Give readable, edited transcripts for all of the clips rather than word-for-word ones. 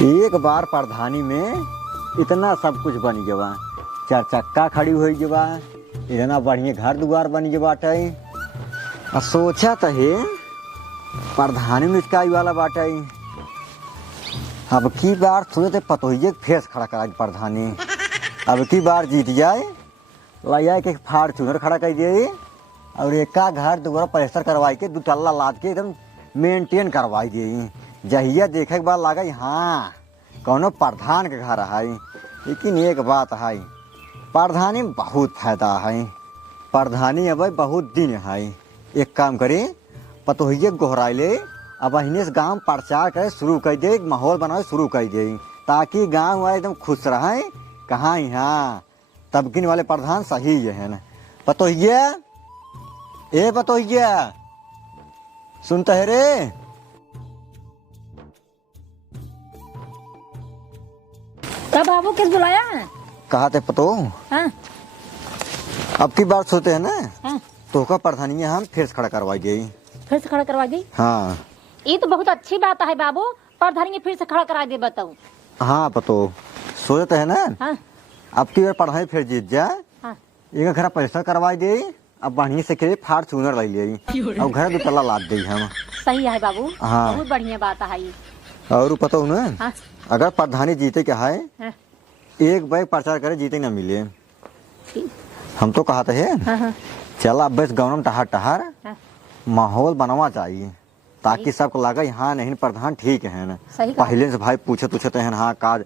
एक बार प्रधानी में इतना सब कुछ बन गवा, 4 चक्का खड़ी हुई जवा, इतना बढ़िया घर दुआर बन गया बाटे। सोचा तो है प्रधानी में इसका वाला बाटे। अब की बार सोचे पतोहिए फेस खड़ा करा प्रधानी, अब की बार जीत जाए लाया के फार्चूनर खड़ा कर दिए और एक का घर दोबारा प्लेस्टर करवाई के 2 तल्ला लाद के एकदम मेंटेन करवाई दिए। जहिया देखे के बाद लगा हाँ कौनो प्रधान के घर है। लेकिन एक बात है, प्रधानी में बहुत फायदा है। प्रधानी अब बहुत दिन है। एक काम करे पतोहिए गोहराई ले, अब अहिने से गाँव प्रचार करे शुरू कर दे, माहौल बनाए शुरू कर दे ताकि गाँव वाले एकदम खुश रहे। कहाँ यहाँ तबकिन वाले प्रधान सही है न। पतोहिए ए पतोहिए सुनता है रे? कब बाबू किस बुलाया है? कहा थे पतो? हाँ? अब की बात सोते है ना, हाँ? तो का प्रधानी हम फिर से खड़ा करवाई गई। फिर से खड़ा करवा दी? हाँ ये तो बहुत अच्छी बात है बाबू, प्रधानी फिर से खड़ा करा दे बताऊं। हाँ पतो सोचते है ना। हाँ? अब की बार पढ़ाई फिर जीत जाए। हाँ? एक घर पैसा करवाई दे, अब बढ़िया से के फार्चूनर ले लिए और घर 2 तल्ला लाद दे हम। सही है बाबू। हाँ। बहुत बढ़िया बात है ये। और पतो ना, हाँ? अगर प्रधानी जीते क्या है, हाँ? एक बैग प्रचार करे जीते ना मिले। ठीक। हम तो कहते हैं हाँ हाँ चला अब बस गाँव में टहर टहर हाँ। माहौल बनवा चाहिए ताकि सबको लगा हाँ नहीं प्रधान ठीक है ना। सही कहा। पहले से भाई पूछते हैं हाँ का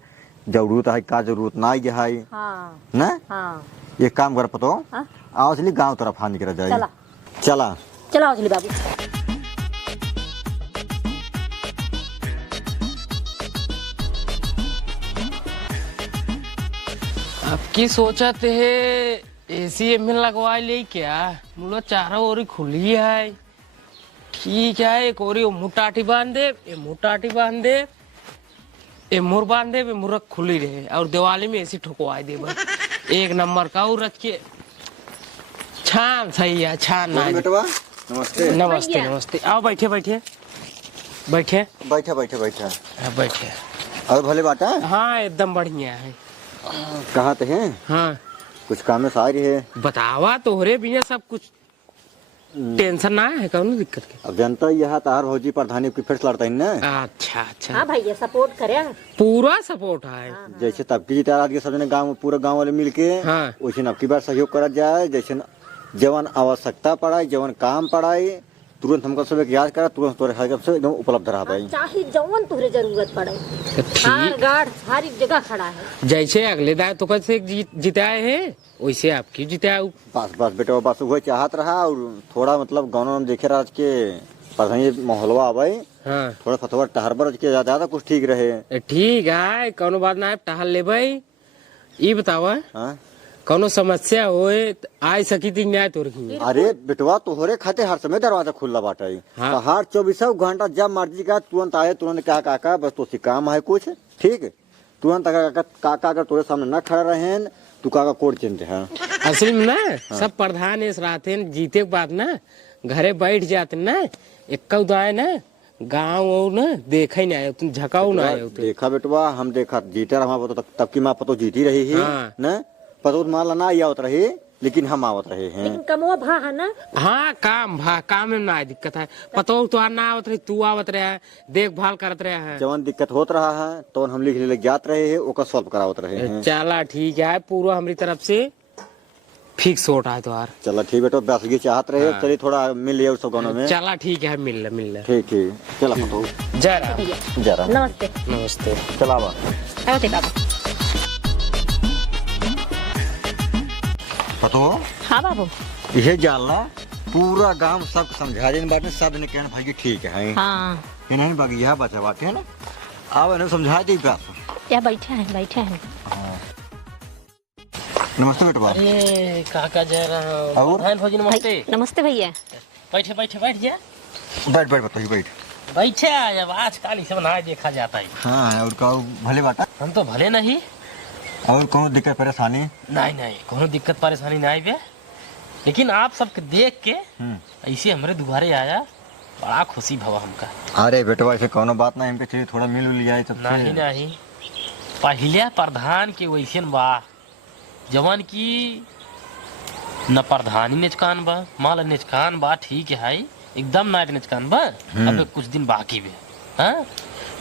जरूरत है का जरूरत ना है हाँ ना। हाँ। ये काम कर पतो, हाँ? आओ इसलिए गाँव तरफ हाँ निकल जाए। चला चला चला उजली बाबू। अब की सोचते है एसी में लगवा ले क्या? मुलो चारों ओर खुली है। ठीक है, एक ओरी मुटाटी बांध दे, ये मुटाटी बांध दे, ये मुर बांध दे, मुरक खुली रहे और दिवाली में एसी ठुकवा दे बस। एक नंबर का और रख के छान सही है, छान ना। नमस्ते नमस्ते नमस्ते, आओ बैठे बैठे बैठे बैठा बैठा बैठा बैठे। और भले बाटा हाँ एकदम बढ़िया है। कहाँ थे हैं? हाँ कुछ काम में सारी है। बतावा तोहरे बिना सब कुछ टेंशन ना है, कौन दिक्कत के? अब जनता यहाँ तार भौजी प्रधानी की फिर से लड़ता है ना। अच्छा अच्छा। हाँ भैया सपोर्ट करे। पूरा सपोर्ट है। जैसे तबकी जीता के सबने गाँव पूरे गाँव वाले मिल के हाँ। वैसे अब की बार सहयोग करा जाए। जैसे जवन आवश्यकता पड़ाई जवन काम पड़ाई तुरंत हमको सब याद करा, तुरंत तोरे से एकदम उपलब्ध रहा भाई। चाहे जवन तुहरे जरूरत पड़े। हाँ, ठीक। गार्ड सारी जगह खड़ा है। जैसे अगले दाय तो कैसे जिताए हैं वैसे आपकी जिताए। बस बस बेटा बस वही चाहत रहा और थोड़ा मतलब गाँव में देखे रहा के प्रधानी माहौलवा आवे। हाँ थोड़ा फतवा टहर बर के ज्यादा कुछ ठीक रहे। ठीक है, कौनो बात ना है, टहल ले भाई। ये बतावा हाँ? कौनो समस्या होए आई सकी थी न्याय तोर की? अरे बेटवा तोहरे खाते हर समय दरवाजा खुला बाटा है। हाँ। हर 24 घंटा जब मर्जी का तुरंत आए, तुरंत क्या काका बस तो काम है कुछ ठीक है तुरंत काका अगर तोरे सामने न खड़ा रहे तू काका कोड चिन्ह है। असल में ना सब प्रधान इस रहते जीते के बाद ना घरे बैठ जाते ना, एक उदाय ना गाँव और ना देखा ही नहीं आयो, तुम झकाऊ ना आयो। देखा बेटवा हम देखा जीते रहा तब की माँ पतो जीती रही है हाँ। न पतो मान ना आवत रहे लेकिन हम आवत रहे हैं। लेकिन कमो भा है ना। हाँ काम में ना दिक्कत है। पतो तो ना आवत रही, तू आवत रहे देखभाल करत रहे हैं। जवन दिक्कत होत रहा है तो हम लिख ले जात रहे हैं ओका सॉल्व करावत रहे हैं। चला ठीक है, पूरा हमारी तरफ से फिक्स होता है तुम्हार। चला ठीक बेटा बैसगी चाहत रहे। हाँ। चलिए थोड़ा मिल लिया सब गाँव में। चला ठीक है, मिल ले। ठीक ठीक चला पतो जय राम। जरा नमस्ते। नमस्ते। चला बा आओ थे बाबू। पतो हाँ बाबू। यह जानला पूरा गांव सब समझा देने बात सब ने कहना भाई ठीक है। हाँ कि नहीं बाकी यह बचा बात है ना, अब इन्हें समझा दी बात। या बैठे हैं बैठे हैं। नमस्ते बेटा। अरे काका जय राम। और? प्रधान भौजी नमस्ते। नमस्ते भैया। बैठे बैठे बैठ जा। बैठ बैठ बताइए बैठ। बैठे जब आजकल इसे ना देखा जाता है। हाँ और कहो भले बाटा हम तो भले नहीं। और कौन दिक्कत परेशानी? नहीं कोनो दिक्कत परेशानी नहीं बे, लेकिन आप सबके देख के ऐसे हमारे दुबारे आया बड़ा खुशी भवा हमका। अरे बेटवा ऐसे कोनो बात नहीं, हमके चाहिए थोड़ा मिल लिया सब नहीं नहीं, पहले प्रधान के वैसन बा जवन की न प्रधानी निचकान बा, माल निचकान बा, ठीक है एकदम नाइट निचकान बा। अब कुछ दिन बाकी भी हाँ,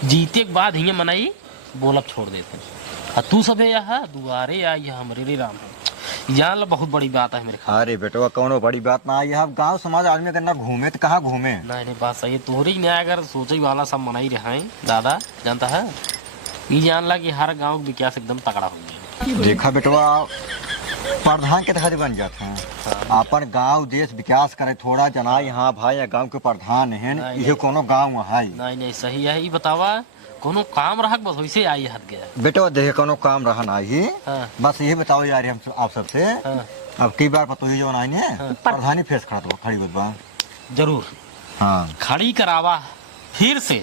जीते के बाद ही मनाई बोलब छोड़ देते। तू सब है यहाँ दुआरे आई हमरे रे राम यहाँ ला बहुत बड़ी बात है मेरे ख्याल। अरे बेटवा कोनो बड़ी बात ना, यहाँ गांव समाज आदमी अगर ना घूमे तो कहाँ घूमे। नहीं नहीं बात सही है तोहरी ने, अगर सोचे वाला सब मनाई रहे दादा जानता है ये जान ला कि हर गांव का विकास एकदम तगड़ा हो गया। देखा बेटवा प्रधान के तहत बन जाते हैं अपन गांव देश विकास करे थोड़ा जना यहाँ भाई या गांव के प्रधान है ये कोनो गांव है। नहीं नहीं सही है, ये बतावा कोनो काम रहा बस वैसे आई हट गया। बेटवा देखे कोनो काम रहा ना ही हाँ। बस ये बताओ यार हम आप सबसे हाँ। अब कई बार पतो ही जो आई ने प्रधानी फेस खड़ा तो खड़ी बदबा जरूर हाँ खड़ी करावा फिर से,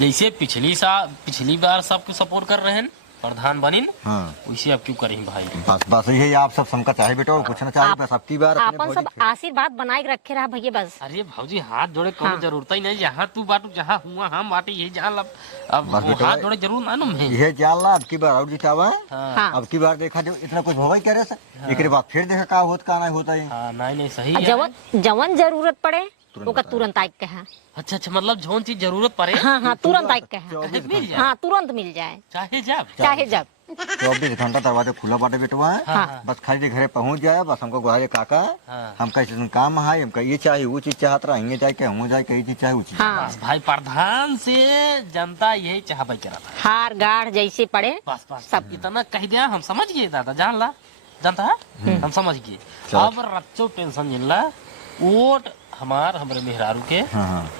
जैसे पिछली बार सबको सपोर्ट कर रहे हैं प्रधान बनिन हाँ। वैसे अब क्यों करें भाई। बस बस यही आप सब समका चाहे बेटा पूछना चाहिए बस अब की बार आपन सब आशीर्वाद बनाए रखे रहा भैया बस। अरे भाजी हाथ जोड़े कोनो जरूरत ही नहीं, जहाँ तू बाटू जहाँ हुआ हम बाटी यही जान लब। अब हाथ जोड़े जरूर ना मैं ये जान ला अब की बार और जितावा हाँ। अब की बार देखा जो इतना कुछ होगा ही कह रहे सर एक बाद फिर देखा का होता का नहीं होता है। हाँ नहीं नहीं सही है। जवन जरूरत पड़े ओका तुरंत आइक के है। अच्छा अच्छा मतलब जौन चीज जरूरत पड़े हाँ हाँ तुरंत आइक के है। मिल जाए हाँ तुरंत मिल जाए चाहे जब 24 घंटा दरवाजा खुला बाटे बेटवा हाँ। बस खाली घरे पहुंच जाए बस हमको गुहारे काका हाँ। हम कैसे काम है हमका ये चाहिए वो चीज चाहत रहा जाए के हम जाए कई चीज चाहे वो चीज। हाँ। बस भाई प्रधान से जनता यही चाहबे करा था। हार गाड़ जैसे पड़े बस बस सब इतना कह दिया हम समझ गए दादा जान ला जानता है हम समझ गए। अब रच्चो टेंशन जिनला वोट हमरे मेहरारू के हाँ।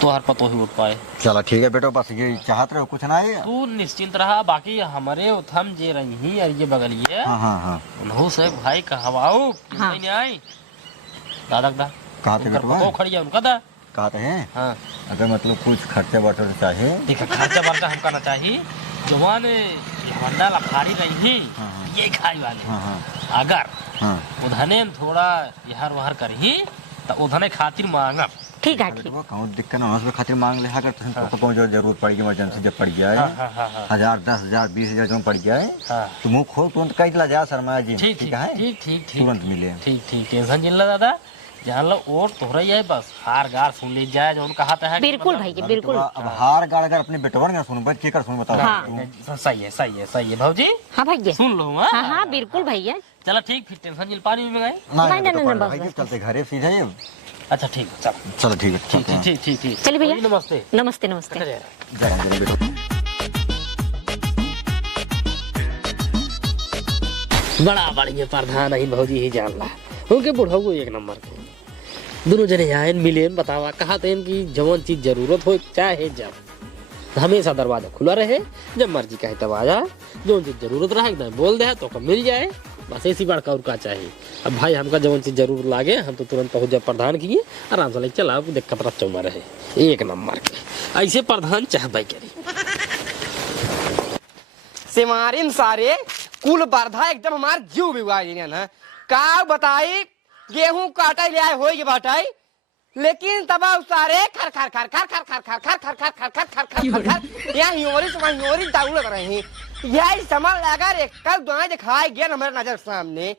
तो हर पतो ही उठ पाए। चलो ठीक है बेटा बस ये चाहत रहे कुछ ना है तू निश्चिंत रहा, बाकी हमारे उथम जे रही और ये बगलिए उन्हों से भाई कहवाओ नहीं आई दादा दा कहा थे बेटवा खड़ी है उनका दा कहते हैं हाँ। अगर मतलब कुछ खर्चा बर्चा चाहिए देखा खर्चा बर्चा हमका ना चाहिए जवान लवंडा लखाड़ी रही ये खाई वाले अगर उधने थोड़ा यहार वहार करही तो उधने खातिर मांगा ठीक है ठीक कहूँ दिक्कत ना खातिर मांग ले अगर तो पहुँच जरूरत पड़ गई इमरजेंसी जब पड़ गया है 1000 10,000 20,000 जो पड़ गया है तो मुँह खोल तुरंत कह दिला जा शर्मा जी ठीक ठीक तुरंत मिले ठीक ठीक टेंशन जिन ला दादा जान लो और तोहरा ही है बस हार गार सुन ले जाए जो कहा था बिल्कुल भाई बिल्कुल। अब हार गार अगर अपने बेटवर ना सुन बच के कर सुन बताओ। हाँ। सही है भाजी हाँ भैया सुन लो हाँ हाँ बिल्कुल भैया। चलो ठीक फिर टेंशन जिल पानी में गए नहीं चलते घरे सीधे अच्छा ठीक है चलो ठीक है ठीक चलिए भैया नमस्ते नमस्ते नमस्ते। बड़ा बढ़िया प्रधान है भौजी ही जान ला उनके बुढ़ाऊ को एक नंबर के दोनों जने आए मिले बतावा कहा थे कि जवन चीज जरूरत हो चाहे जब हमेशा दरवाजा खुला रहे जब मर्जी कहे तब आ जाए जो चीज जरूरत रहे एकदम बोल दे तो मिल जाए बस ऐसी बार और का चाहिए। अब भाई हमका जवन चीज जरूर लागे हम तो तुरंत पहुंच जाए प्रधान की आराम से चला देख कपड़ा चौमा रहे एक नंबर के ऐसे प्रधान चाहबे करी सिमारिन सारे कुल बरधा एकदम हमार जीव बिगड़ा ना का बताई गेहूं काटे ले आए होई बाटाई लेकिन तब सारे खर खर खर खर खर खर खर खर खर खर खर खर खर खर खर यहाँ हियोरी से हियोरी दाउड़ कर रही यही समझ लगा रे कल दुआ दिखाई गया हमारे नजर सामने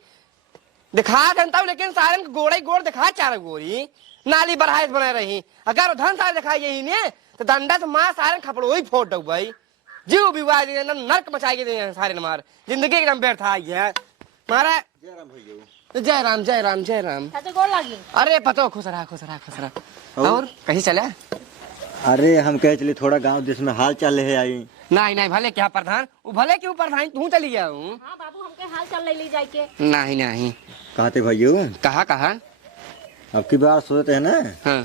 दिखा जनता लेकिन सारे गोड़े गोड़ दिखा चार गोरी नाली बरहाइश बना रही अगर धन सारे दिखाई यही ने तो डंडा से माँ सारे खपड़ो ही फोड़ दो भाई जीव विवाह नर्क मचाई गए सारे नमार जिंदगी एकदम व्यर्थ आई है मारा जय राम जय राम जय राम। अरे पतो खुश रहा और कहीं चले अरे हम कहे चले थोड़ा गांव देश में हाल चाल है आई नहीं भले क्या प्रधान वो भले क्यों प्रधान तू चली गया हूँ बाबू हमके हाल चाल ले जाए के नहीं कहते भाइयों कहा अब की बार सोचते है ना हाँ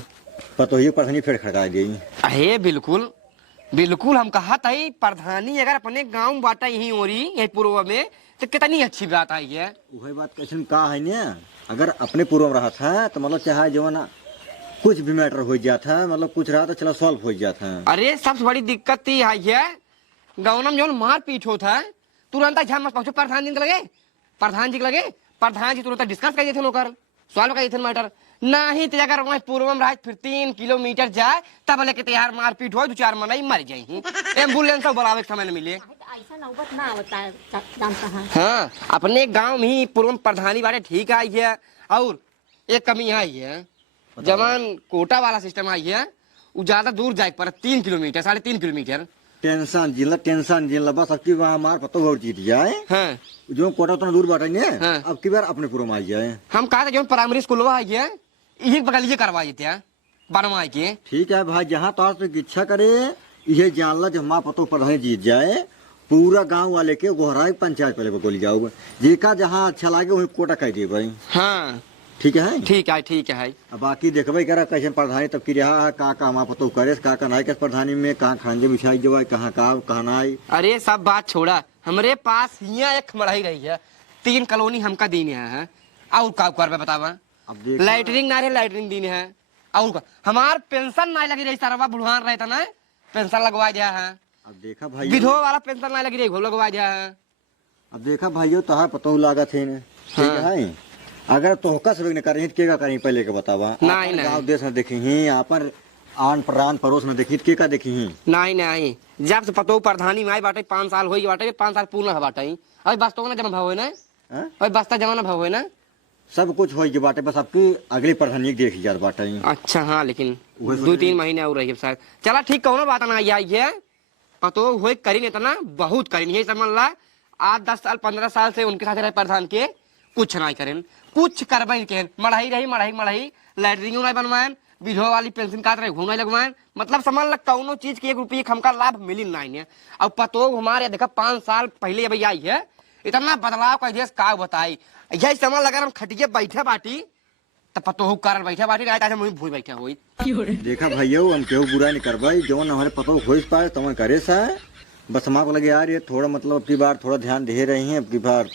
पतो ही प्रधानी फिर खड़का गई अरे बिल्कुल हम कहा था प्रधानी अगर अपने गाँव बाटा यही हो रही यही पूर्व में तो कितनी अच्छी बात आई है। वही बात कैसे कहा है ना अगर अपने पूर्व में रहा था तो मतलब चाहे जो ना कुछ भी मैटर हो जाता मतलब कुछ रहा तो चलो सॉल्व हो जाता। अरे सबसे बड़ी दिक्कत थी आई है गाँव में जो मार पीट होता है तुरंत पहुंचो प्रधान जी के लगे प्रधान जी तुरंत डिस्कस कर थे लोग सॉल्व कर मैटर ना ही ते अगर वहीं पूर्वम राज फिर 3 किलोमीटर जाए तब लेके तैयार मारपीट हो 2-4 मनई मर जाई एम्बुलेंस बुलावे के समय न मिले। ऐसा नौबत ना आवता है जानता है। हाँ अपने गांव में ही पूर्व प्रधानी वाले ठीक आई है और एक कमी आई है जवान कोटा वाला सिस्टम आई है वो ज्यादा दूर जाए पर 3 किलोमीटर 3.5 किलोमीटर टेंशन जिला बस अब की बार हमार पतो और जीत जाए। हाँ जो कोटा उतना दूर बाटेंगे हाँ। अब की बार अपने पूर्व में आई जाए। हम कहा था जो प्राइमरी स्कूल आई है यही बगल ये करवा देते हैं बनवा के। ठीक है भाई जहाँ तौर से इच्छा करे ये जान ला जब हमार पतो प्रधानी जीत जाए पूरा गांव वाले के गोहराई पंचायत पहले बोली जाओ जेका जहाँ अच्छा लागे वही कोटा कह दे भाई। हाँ ठीक है ठीक है। अब बाकी देखबे करा कैसे प्रधानी तब की रहा है का हमारा पतो करे का नहीं के प्रधानी में कहाँ खांजे बिछाई जो कहाँ कहाँ आई। अरे सब बात छोड़ा हमारे पास यहाँ एक मड़ाई रही है 3 कॉलोनी हमका दीने है और का करबे बतावा। अब देख लाइटरिंग ना रहे लाइटरिंग दीने है और का हमार पेंशन ना लगी रही सरवा बुढ़ान रहता ना पेंशन लगवा दिया है। अब देखा भाई विधवा वाला पेंशन ना लगी रही वो लगवा दिया है। अब देखा भाइयों तहार पतो लागत है ठीक है अगर तो कस न करी के करी पहले के बतावा नहीं गाँव देश में देखी ही अपन आन प्रांत पड़ोस में देखी के का देखी ही नहीं जब से पतो प्रधानी में आई बाटे 5 साल हो बाटे 5 साल पूर्ण बाटे अभी बस तो ना जमा भाव है ना अभी बस्ता जमा ना भाव है ना सब कुछ हो बाटे बस आपकी अगली प्रधानी देखी जात बाटे। अच्छा हाँ लेकिन 2-3 महीने और रही शायद चला ठीक कहो बात ना आई है पतो हो करी नहीं ना बहुत करी नहीं समझ ला 8-10 साल 15 साल से उनके साथ रहे प्रधान के कुछ नहीं करें कुछ करवाई के मढ़ाई रही मढ़ाई लैटरिंग नहीं बनवाएं विधवा वाली पेंशन काट रहे घूमने लगवाएं मतलब समझ लग कौनो चीज के 1 रुपये हमका लाभ मिली नहीं है। अब पतो हमारे देखा 5 साल पहले अभी आई है इतना बदलाव का देश का बताई यही समझ लगा हम खटिए बैठे बाटी तब पतो हो कारण बैठे बाटी रहता मुझे भूल बैठे हुई। देखा भाइयों हम केहू बुरा नहीं करवाई जो हमारे पतो हो पाए तो करे सा बस हमारे को लगे यार ये थोड़ा मतलब अब की बार थोड़ा ध्यान दे रही है अब की बार।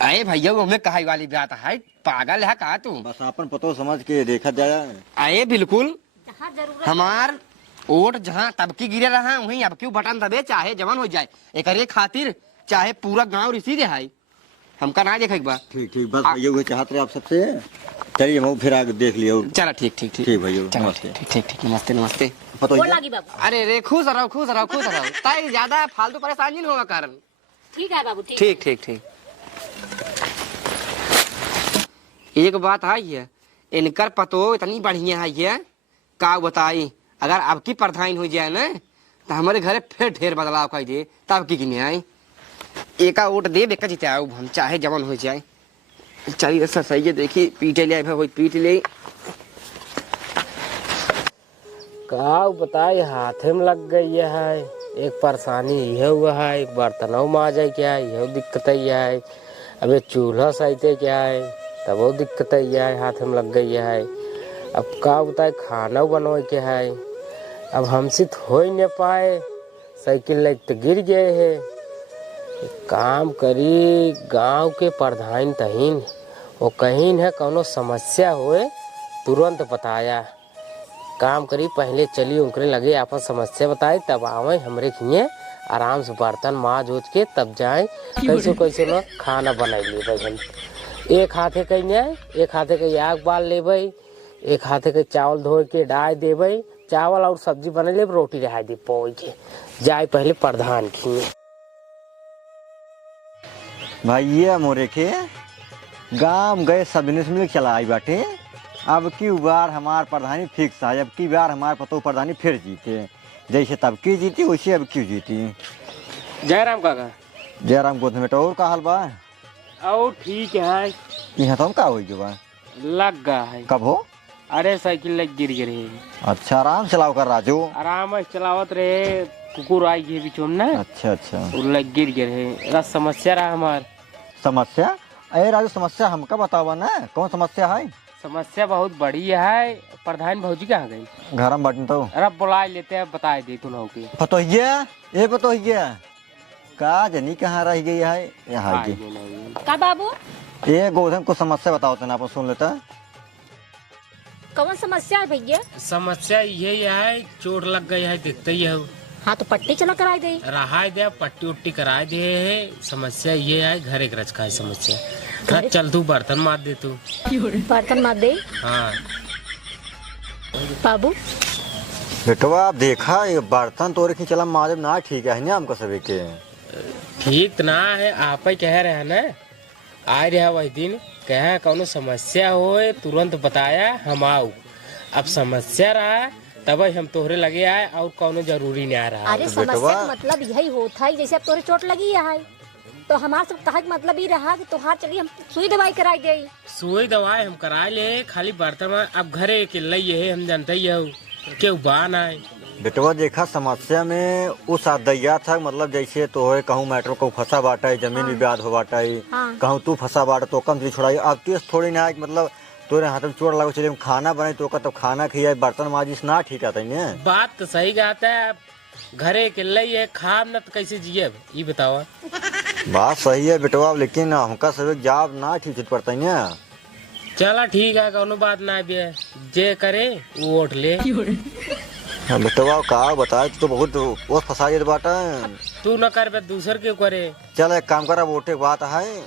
अरे भैया हमें कहा वाली बात है पागल है कहा तू बस अपन पतो समझ के देखा जाए। अरे बिल्कुल जहाँ जरूरत हमार वोट जहाँ तबकी गिरे रहा वहीं अब क्यों बटन दबे चाहे जवान हो जाए एक खातिर चाहे पूरा गांव इसी दे है हमका ना देखे ठीक बस भैया वो चाहते आप सबसे चलिए हम फिर आगे देख लियो। चलो ठीक भैया नमस्ते। ठीक नमस्ते पतो बोल लागी बाबू। अरे रे खुश रहो ताई ज्यादा फालतू परेशानी नहीं होगा कारण। ठीक है बाबू ठीक। एक बात है इनकर पतो इतनी बढ़िया है का बताई अगर अब की प्रधान हो जाए ना तो हमारे घरे फिर ढेर बदलाव कर दे तब की गिने आई एक वोट दे बेका जीते आओ हम चाहे जवान हो जाए। चलिए सही है देखी पीटे ले पीट ले का बताए हाथे में लग गई है एक परेशानी यह हुआ है एक बर्तनों में आ जाए क्या यह दिक्कत है अब चूल्हा सहते क्या है तब वो दिक्कत है हाथ में लग गई है। अब का बताए खाना बनवा क्या है अब हमसे हो ही नहीं पाए साइकिल लेके तो गिर गए है काम करी गांव के प्रधान तहीन वो कहीं है कौनो समस्या होए तुरंत बताया काम करी पहले चली उनके लगे अपन समस्या बताए तब आवे हमरे खिए आराम से बर्तन माज उज के तब जाए कैसे ना खाना बनाई ले भाई हम एक हाथे कहीं जाए एक हाथे के आग बाल ले भाई एक हाथे के चावल धो के डाल दे भाई चावल और सब्जी बना ले रोटी रहा दे पोई के जाए पहले प्रधान खिए भाई ये मोरे के गांव गए सब मिल चला आई बाटे अब की बार हमार प्रधानी फिक्स है अब की बार हमार पतो प्रधानी फिर जीते जैसे तब की जीती वैसे अब क्यों जीती। जयराम काका जयराम गोद में और का हाल बा और ठीक है यहाँ तो हम का हो बा लग गया है कब हो अरे साइकिल लग गिर गई अच्छा आराम चलाओ कर राजू आराम से चलावत रहे कुकुर आई गए बीचों ना अच्छा लग गिर गए समस्या रहा हमार समस्या अरे राजू समस्या हमका बतावा ना कौन समस्या है। समस्या बहुत बड़ी है प्रधान भौजी कहाँ गई घर में बटन तो अरे बुला लेते हैं बता दे तुम लोग की पतोहिया का जनी कहाँ रह गई है यहाँ का बाबू ये गोधन को समस्या बताओ तो ना आप सुन लेता कौन समस्या है भैया। समस्या यही है चोट लग गई है देखते ही है हाँ तो पट्टी चला कराई दे रहा दे पट्टी उट्टी करा दे है समस्या ये है घर एक रच का है समस्या हाँ, चल तू बर्तन मार दे तू। बर्तन मत दे हाँ बाबू। बेटवा आप देखा ये बर्तन तोरे की चला माजब ना ठीक है ना हमको सभी के। ठीक ना है, आप ही कह रहे हैं ना, आ रहा वही दिन कहे कौनो समस्या होए तुरंत बताया हम आओ। अब समस्या रहा तब हम तोहरे लगे आए और कौनो जरूरी नहीं आ रहा। अरे तो समस्या बेटवा- का मतलब यही होता है, जैसे अब तोरे चोट लगी है तो हमारा सब कहा मतलब ही रहा कि तोहार चलिए हम सुई दवाई कराई दे। सुई दवाई हम करा ले, खाली बर्तन में अब घरे के लिए हम जानते ही हो क्यों बान आए। बेटवा देखा समस्या में उस दैया था, मतलब जैसे तो है कहूँ मैटर को फंसा बाटा है, जमीन विवाद हो बाटा है, हाँ। कहूँ तू फंसा बाटा तो कम से छोड़ाई। अब तो थोड़ी ना मतलब तोरे हाथ में चोट लगो चले खाना बने तो का खाना खिया बर्तन माजिश ना ठीक आता है। बात तो सही कहता है, अब घरे के लिए खाब न तो कैसे जिये ये बताओ। बात सही है बेटवा, लेकिन हमका सब जाब ना ठीक पड़ता है। चला ठीक है, कौनो बात ना भी है, जे करे वो उठ ले। बेटवा का बताए तो बहुत वो फंसा बाटा है। तू न कर बे दूसर क्यों करे। चल एक काम करा, वोटे बात है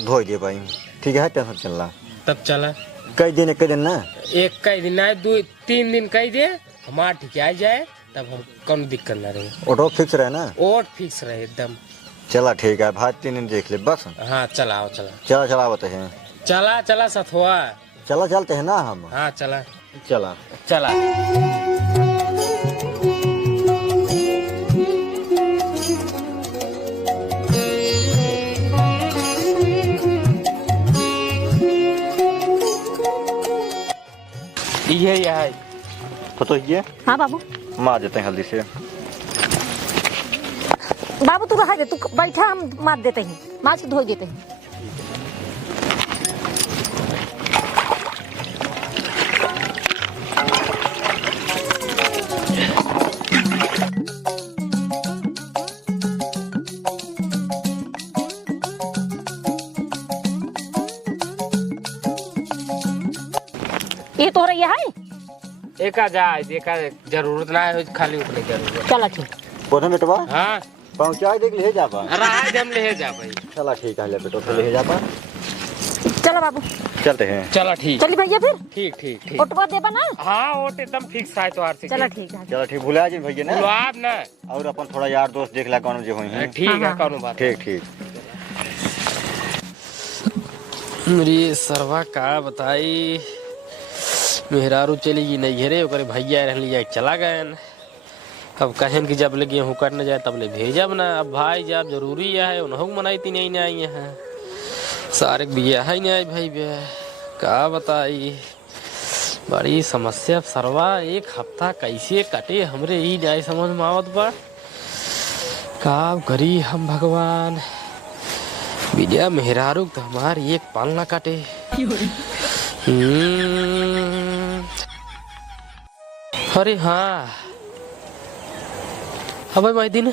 धो दे भाई, ठीक है टेंशन चल रहा। तब चला कई दिन ना एक कई दिन आए, 2-3 दिन कही दे हमारा ठीक आ जाए, तब हम कौन दिक्कत ना रहे। ऑटो फिक्स रहे ना। ओट फिक्स रहे एकदम। चला ठीक है भाई, 3 दिन देख ले बस। हाँ चलाओ चला चला बता है। चला सथुआ। चला चलते हैं ना हम। हाँ चला चला चला। ये है तो ये हाँ बाबू। मार देते हैं हल्दी से। बाबू तू रहा दे, तू बैठा, हम मार देते हैं, मार के धो देते हैं। ये तो रही है। एक जाए देखा जरूरत ना है, खाली उतने जरूरत। चला ठीक। बोले बेटवा हाँ पहुँचा देख ले जा पा। राज हम ले जा भाई। चला ठीक है ले बेटो तो ले जा पा। चलो बाबू चलते हैं। चला ठीक चली भैया फिर ठीक ठीक ठीक। ऑटो देबा ना। हाँ ओट एकदम फिक्स है तो आरसी। चलो ठीक है। चलो ठीक भूला जी भैया ना। आप ना और अपन थोड़ा यार दोस्त देख ला कौन जो हुई। ठीक हाँ, है हाँ। कौन बात। ठीक ठीक। मेरी सरवा का बताई मेहरारू चली गई नहीं घरे, ओकरे भैया रह लिया चला गए। अब कहें कि जब ले गेहूँ कट न जाए तब ले भेजब ना। अब भाई जब जरूरी है उन्होंने मनाई तीन नहीं आई है, सारे बिया है नहीं आई भाई बे का बताई। बड़ी समस्या सरवा, एक हफ्ता कैसे कटे हमरे ही नहीं समझ में आवत बा। का करी हम भगवान, बिटिया मेहरारू तो हमारी एक पाल ना काटे। अरे हाँ अब भाई दिन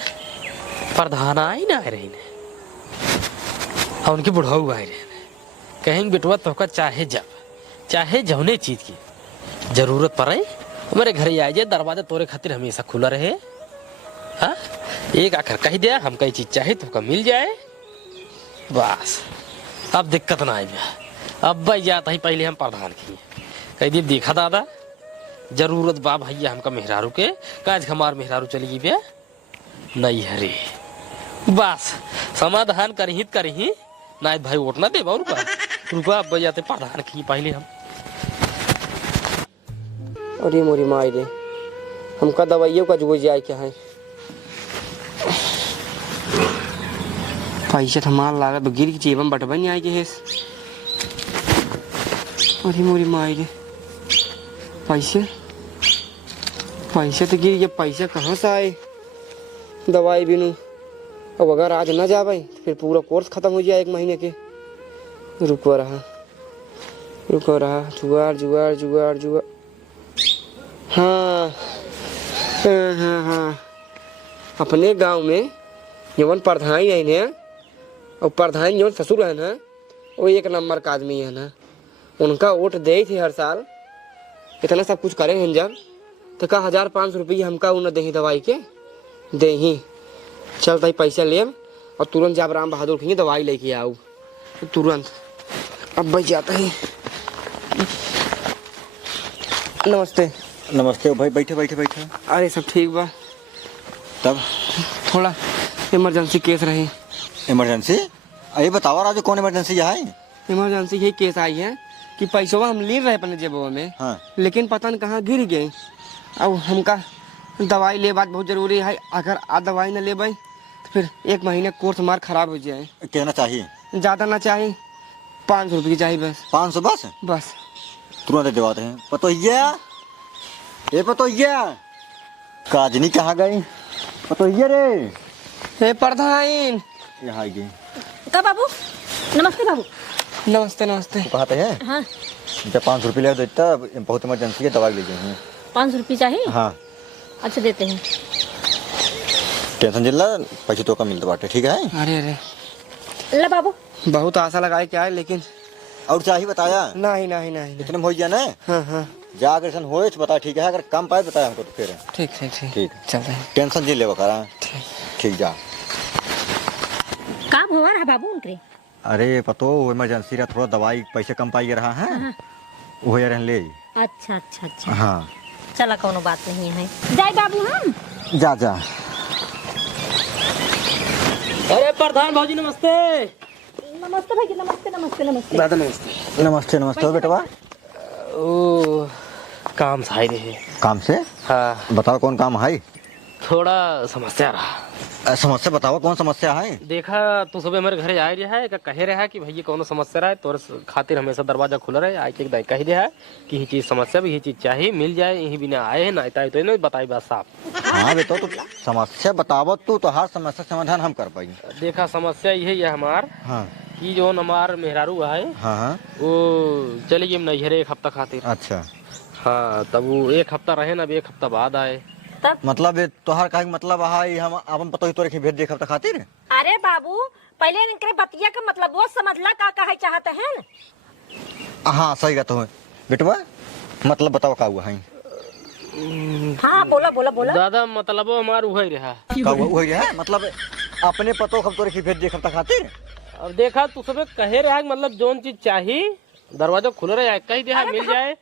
प्रधान आई ना रही ने और उनकी बुढ़ाऊ आए रहे, कहेंगे बेटवा तो चाहे जौने चीज की जरूरत पड़े मेरे घर आ जाए, दरवाजा तोरे खातिर हमेशा खुला रहे। हाँ एक आखिर कह दिया हम कई चीज चाहे तो मिल जाए बस, अब दिक्कत ना आई। अब भाई जाता ही पहले हम प्रधान की कह दिए देखा दादा जरूरत बा भैया हमका मेहरारू के, काज हमार मेहरारू चली गई नहीं हरे बस समाधान करही ना भाई वोट ना दे रुपा अब जाते प्रधान की पहले हम। अरे मोरी माई रे, हमका दवाइयों का जो जाए क्या है, पैसा हमारा लागत गिर की जेबम बटवा नहीं आई के। अरे मोरी माई रे, पैसे तो गिर गया, पैसा कहाँ से आए दवाई बिनू। अब अगर आज ना जा भाई तो फिर पूरा कोर्स खत्म हो जाए 1 महीने के। रुको रहा जुगाड़। हाँ अपने गांव में जवन प्रधान है ना, और प्रधान जवन ससुर है ना, वो 1 नंबर का आदमी है ना। उनका वोट दे थे हर साल, इतना सब कुछ करे हैं जब तो का 1500 रुपये हमका उन्हें दे दवाई के दे ही। चल तई पैसा ले और तुरंत जब राम बहादुर की दवाई लेके आओ तुरंत। अब बच जाता है। नमस्ते। नमस्ते भाई, बैठे बैठे बैठे। अरे सब ठीक बा, तब थोड़ा इमरजेंसी केस रही। इमरजेंसी? अरे बताओ राजू, कौन इमरजेंसी है? इमरजेंसी यही केस आई है कि पैसों हम ले रहे अपने जेबों में, हाँ। लेकिन पता नहीं कहाँ गिर गए। अब हमका दवाई ले बात बहुत जरूरी है। अगर आज दवाई न ले भाई तो फिर 1 महीने कोर्स हमारा खराब हो जाए। कहना चाहिए ज़्यादा ना चाहिए, 500 रुपये की चाहिए बस। 500 बस? बस तुरंत दिवाते हैं। पतोहिया, ये पतोहिया, काजनी कहाँ गई? पतोहिया रे, हे प्रधान। यहाँ गई। का बाबू? नमस्ते बाबू। नमस्ते नमस्ते। कहते हैं हाँ, जब 500 रुपये ले देता, बहुत इमरजेंसी है, दवाई ले जाइए। 500 रुपये चाहिए? हाँ। अच्छा देते हैं। टेंशन जिल्ला, पैसे तो कम मिलते बाटे, ठीक है? अरे अरे ला बाबू। बहुत आशा लगाए क्या है, लेकिन और चाहिए बताया? नहीं नहीं नहीं। इतने में हो गया ना? हाँ हाँ जा अगर ऐसा हो तो बता, ठीक है? अगर कम पाए बताया हमको तो फिर ठीक ठीक ठीक ठीक। चलते हैं। टेंशन जी ले करा। ठीक जा। काम हुआ रहा बाबू उनके? अरे पतो इमरजेंसी रहा, थोड़ा दवाई पैसे कम पाई रहा है, वो यार ले। अच्छा अच्छा अच्छा। हाँ चला, कोनो बात नहीं है। जाए बाबू हम। जा जा। अरे प्रधान भाजी नमस्ते। नमस्ते भाई, नमस्ते नमस्ते नमस्ते। दादा नमस्ते। नमस्ते नमस्ते। हो बेटवा, ओ काम साई रहे। काम से? हाँ, बताओ कौन काम है? थोड़ा समस्या रहा। समस्या बताओ, कौन समस्या है? देखा तू सुबह हमारे घरे आए रहा है, कहे रहा है कि भैया कौन समस्या रहा है, तोर खातिर हमेशा दरवाजा खुला रहे। आके एक कही रहा है कि ये चीज समस्या भी, ये चीज चाहिए मिल जाए, यही बिना आए है ना आए तो नहीं बताई बात साफ। हाँ बेटा, तो समस्या बताओ तो हर समस्या समाधान हम कर पाएंगे। देखा समस्या यही है हमार हाँ कि जो हमार मेहरारू है हाँ हाँ। वो चली गई नैहरे 1 हफ्ता खातिर। अच्छा, हाँ, तब वो 1 हफ्ता रहे ना, 1 हफ्ता बाद आए। मतलब तोहर कहे मतलब है हम अपन पतो ही तोरे के भेज दे हफ्ता खातिर? अरे बाबू, पहले इनके बतिया का मतलब वो समझला का कहे चाहते हैं। हाँ सही कहते हो बेटवा, मतलब बताओ का हुआ है? हाँ बोला बोला बोला। दादा मतलब हमार वही रहा। का हुआ वही है, मतलब अपने पतो हम तोरे के भेज दे हफ्ता खातिर? अब देखा तू सुबह कहे रहा मतलब जोन चीज चाहिए दरवाजा खुला रहे कही दे मिल जाए।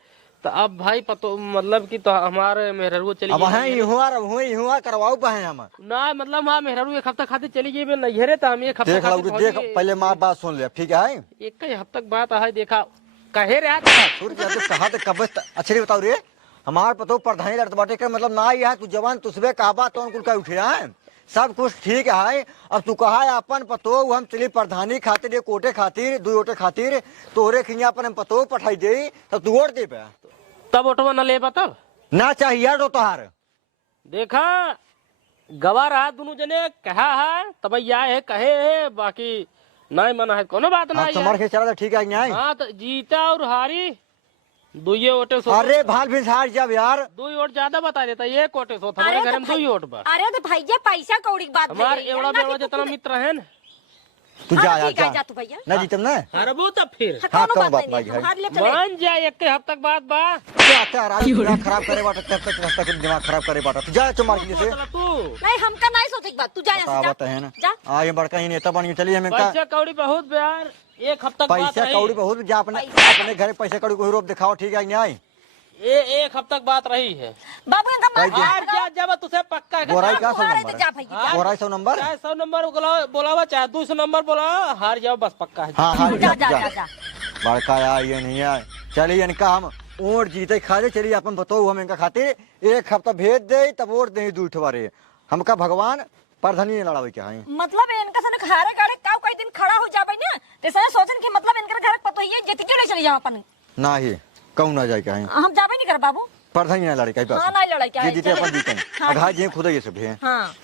तो अब भाई पतो मतलब कि तो हमारे मेहरारू चली अब है हुआ करवाओ पाए हम ना, मतलब हाँ मेहरारू 1 हफ्ता खातिर चली गई नैहरे, तो हम 1 हफ्ता देख लो, देख पहले माँ बात सुन ले, ठीक है? 1 हफ्ता बाद है। देखा कहे रहा कहा कब अच्छे बताओ रे, हमार पतो प्रधानी लड़त बाटे का मतलब ना ही है। तू जवान तुझे कहबा तो कुल का उठे है, सब कुछ ठीक है। अब तू कहा अपन पतो हम चली प्रधानी खातिर 1 ओटे खातिर 2 ओटे खातिर तोरे खिया अपन हम पतो पठाई दे, तब तू ओट दे पे तब ऑटो न ले तब ना चाहिए तो तोहार। देखा गवा रहा दोनों जने कहा है तब या है कहे है, बाकी नहीं मना है कोनो बात नहीं समर के चला ठीक है न्याय। हाँ, तो जीता और हारी 2 ओटे। अरे भाल भी हार जब यार 2 ओट ज्यादा बता देता, 1 ओटे सो हमारे घर में 2 ओट बा। अरे तो भैया पैसा कौड़ी की बात हमारे एवड़ा बेवड़ा जितना मित्र है ना, तू जा यार जा जा तू भैया। ना जीतम ना। हरबो तब फिर हाँ, कोनो कौन बात नहीं भाई है? हार ले चले। मान जा 1 हफ्ता के बाद बा दिमाग खराब करे बाटा, तब तक रास्ता के दिमाग खराब करे बाटा। तू जा तो मार्केट से तू नहीं हमका नहीं सोचे की बात, तू जा यहाँ से, बतावत है ना। जा। ये बड़का ही नेता बन चलिए हमें का पैसा कौड़ी बहुत प्यार 1 हफ्ता के बाद पैसा कौड़ी बहुत जा अपने घर पैसा कौड़ी को रूप दिखाओ, ठीक है न्याय? ये 1 हफ्ता के बात रही है। बाबू इनका मार भाई, हार जा जब तुझे पक्का है गोराई का 100 जा नंबर भैया। है? गोराई 100 नंबर? चाहे 100 नंबर बोलावा चाहे 200 नंबर बोलावा, हार जाओ बस पक्का है। हाँ हाँ जा जा जा जा। जा। बड़का यार ये नहीं है, चलिए इनका हम ओट जीते खा दे। चलिए अपन बताओ हम इनका खातिर 1 हफ्ता भेज दे, तब वोट दे 2 ठवारे हमका भगवान प्रधानी ने लड़ावे क्या है? मतलब इनका सने हारे गाड़े का कोई दिन खड़ा हो जाबे ना, ते सने सोचन कि मतलब इनके घर पतो ही है जेती क्यों ले चले जाओ अपन। ना ही कहूँ ना जाए क्या है? हम जाबे नहीं कर बाबू। प्रधानी ने लड़ाई का हाँ नहीं लड़ाई क्या ये है? जीते अपन जीते हाँ। अघा जी खुद ये सब है। हाँ